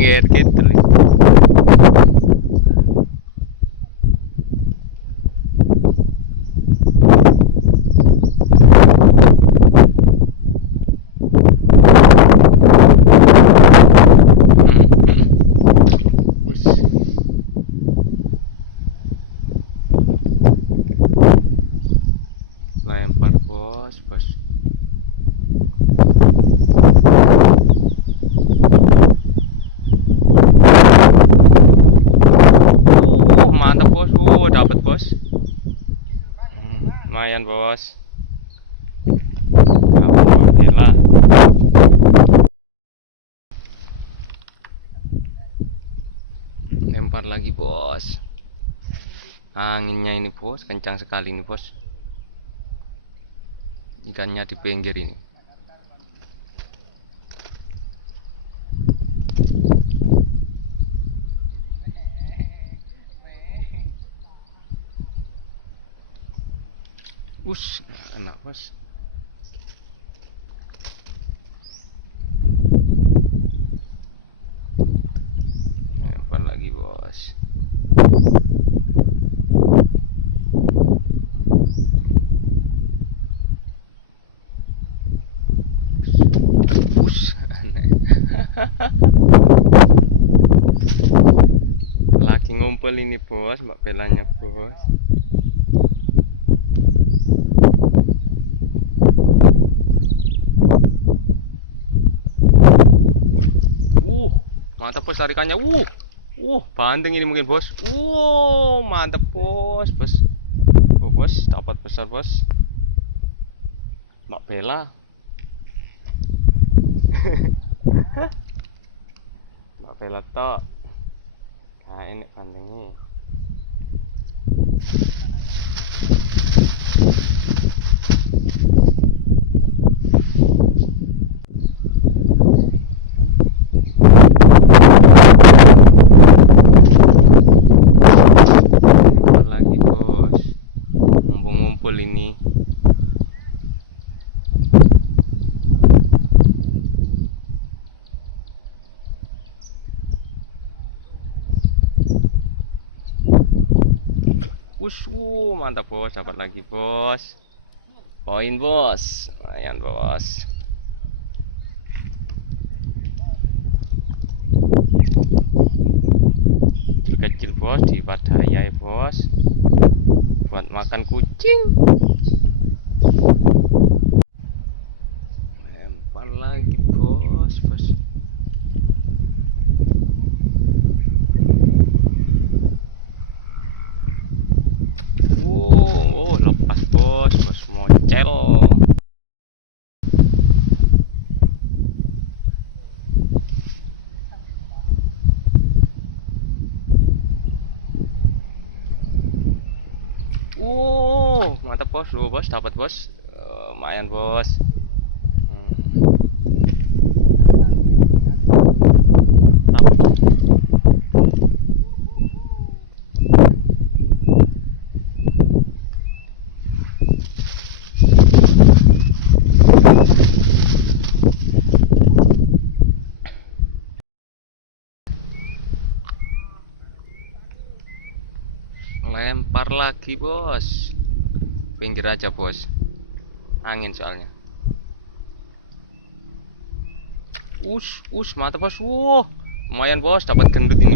kayak gitu. Lempar bos. Mantap bos. Dapat bos. Lumayan bos. Alhamdulillah. Lempar lagi bos. Anginnya ini bos, kencang sekali ini bos. Ikannya di pinggir ini. Enak bos. Lempar lagi bos. Lagi ngumpul ini bos, mbak belanya bos. Mantap bos tarikannya. Bandeng ini mungkin bos. Mantap bos. Bos dapat besar bos. Mbak Bella. Mbak Bella tok. Nah ini bandengnya. Lagi bos. Ngumpul ini. Mantap bos, dapat lagi bos. Poin bos, lumayan bos. Kecil bos, diwadayai bos, buat makan kucing. Lempar lagi bos. Lepas bos mocel. Mantap bos, bos dapat bos. Lumayan bos. Lempar lagi bos. Pinggir aja bos. Angin soalnya. Mantap bos. Lumayan bos, dapat gendut ini